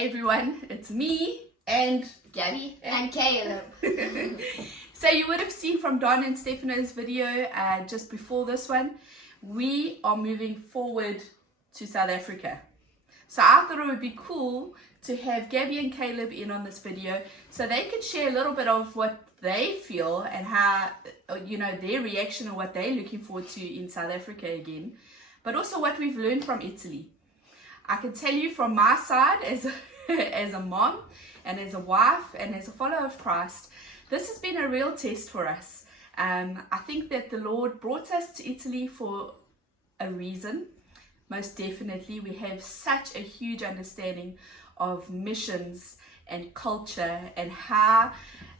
Hey everyone, it's me and Gabby and Caleb. So you would have seen from Don and Stefano's video just before this one, we are moving forward to South Africa. So I thought it would be cool to have Gabby and Caleb in on this video so they could share a little bit of what they feel and how, their reaction and what they're looking forward to in South Africa again, but also what we've learned from Italy. I can tell you from my side as a mom and as a wife and as a follower of Christ, this has been a real test for us. I think that the Lord brought us to Italy for a reason. Most definitely, we have such a huge understanding of missions and culture and how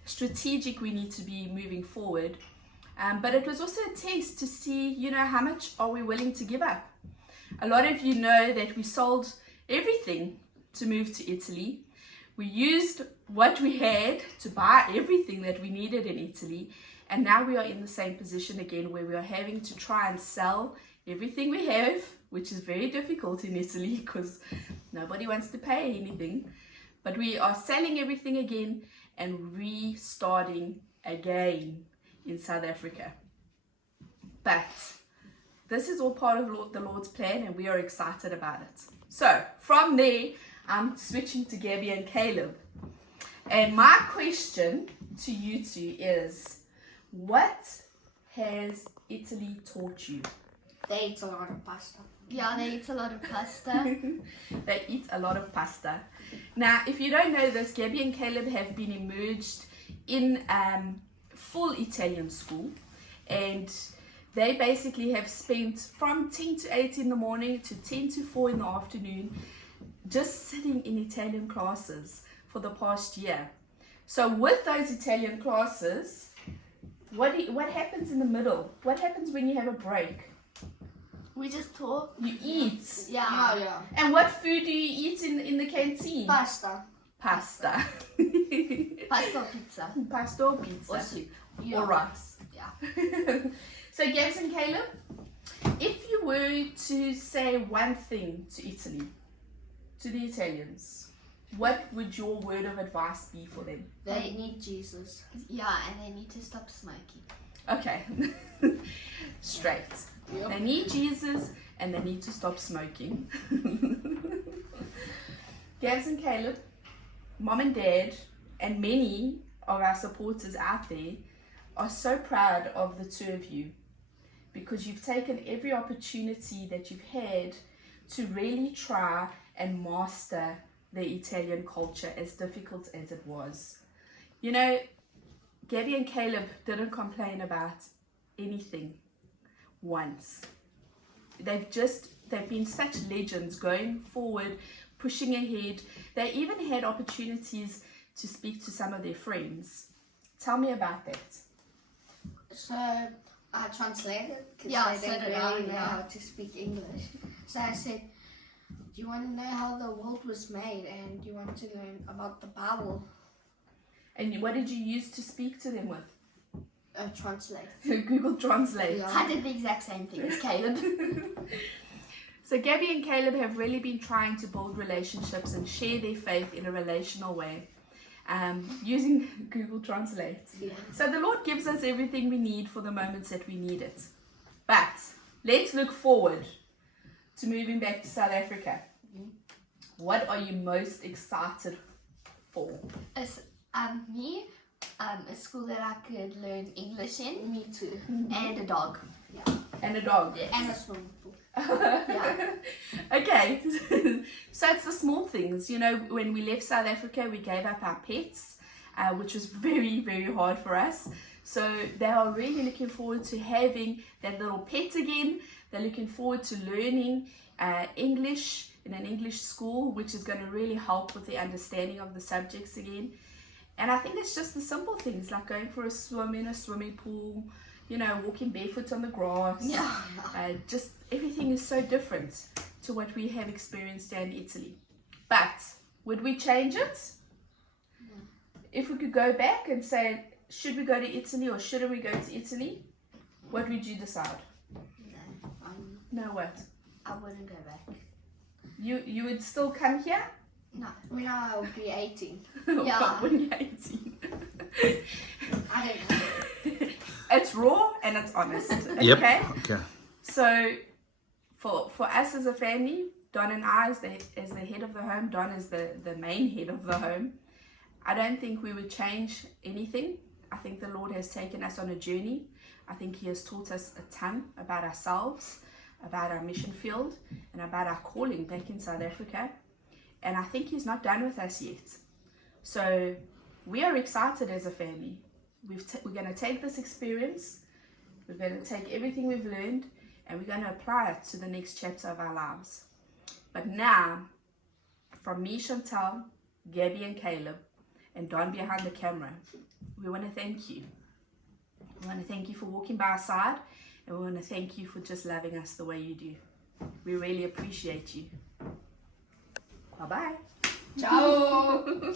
strategic we need to be moving forward. But it was also a test to see, how much are we willing to give up? A lot of you know that we sold everything to move to Italy. We used what we had to buy everything that we needed in Italy. And now we are in the same position again where we are having to try and sell everything we have, which is very difficult in Italy because nobody wants to pay anything. But we are selling everything again and restarting again in South Africa. But this is all part of the Lord's plan and we are excited about it. So from there, I'm switching to Gabby and Caleb. And my question to you two is, what has Italy taught you? They eat a lot of pasta. Yeah, they eat a lot of pasta. They eat a lot of pasta. Now, if you don't know this, Gabby and Caleb have been immersed in full Italian school, and they basically have spent from 10 to 8 in the morning to 10 to 4 in the afternoon just sitting in Italian classes for the past year. So with those Italian classes, what happens in the middle? What happens when you have a break? We just talk. You eat. Yeah. And what food do you eat in the canteen? Pasta. Pasta. Pasta or pizza. Pasta or pizza. Or soup. Or rice. Yeah. So Gabs and Caleb, if you were to say one thing to Italy, to the Italians, what would your word of advice be for them? They need Jesus. Yeah, and they need to stop smoking. Okay. Straight. Yep. They need Jesus and they need to stop smoking. Gabs and Caleb, Mom and Dad, and many of our supporters out there are so proud of the two of you because you've taken every opportunity that you've had to really try and master the Italian culture, as difficult as it was. Gabby and Caleb didn't complain about anything once. They've been such legends going forward, pushing ahead. They even had opportunities to speak to some of their friends. Tell me about that. So I translated because they didn't really know how to speak English. So I said, do you want to know how the world was made and do you want to learn about the Bible? And what did you use to speak to them with? Translate. Google Translate. Yeah. I did the exact same thing as Caleb. So Gabby and Caleb have really been trying to build relationships and share their faith in a relational way, using Google Translate. Yeah. So the Lord gives us everything we need for the moments that we need it. But let's look forward to moving back to South Africa. What are you most excited for? It's me, a school that I could learn English in. Me too. And a dog. Yeah. And a dog. Yes. And a swimming pool. Yeah. Okay. So it's the small things. When we left South Africa, we gave up our pets, which was very, very hard for us. So they are really looking forward to having that little pet again. They're looking forward to learning English in an English school, which is going to really help with the understanding of the subjects again. And I think it's just the simple things like going for a swim in a swimming pool, walking barefoot on the grass. Yeah. Just everything is so different to what we have experienced here in Italy. But would we change it? If we could go back and say, should we go to Italy or shouldn't we go to Italy? What would you decide? No, No, what? I wouldn't go back. You would still come here? No. When I'll be 18. Yeah. When you're 18. I don't know. It's raw and it's honest. Yep. Okay? Okay. So for us as a family, Don and I as the head of the home, Don is the main head of the home, I don't think we would change anything. I think the Lord has taken us on a journey. I think He has taught us a ton about ourselves, about our mission field, and about our calling back in South Africa. And I think He's not done with us yet. So we are excited as a family. We're going to take this experience, we're going to take everything we've learned, and we're going to apply it to the next chapter of our lives. But now, from me, Chantal, Gabby and Caleb, and Don behind the camera, we want to thank you. We want to thank you for walking by our side, and we want to thank you for just loving us the way you do. We really appreciate you. Bye-bye. Ciao.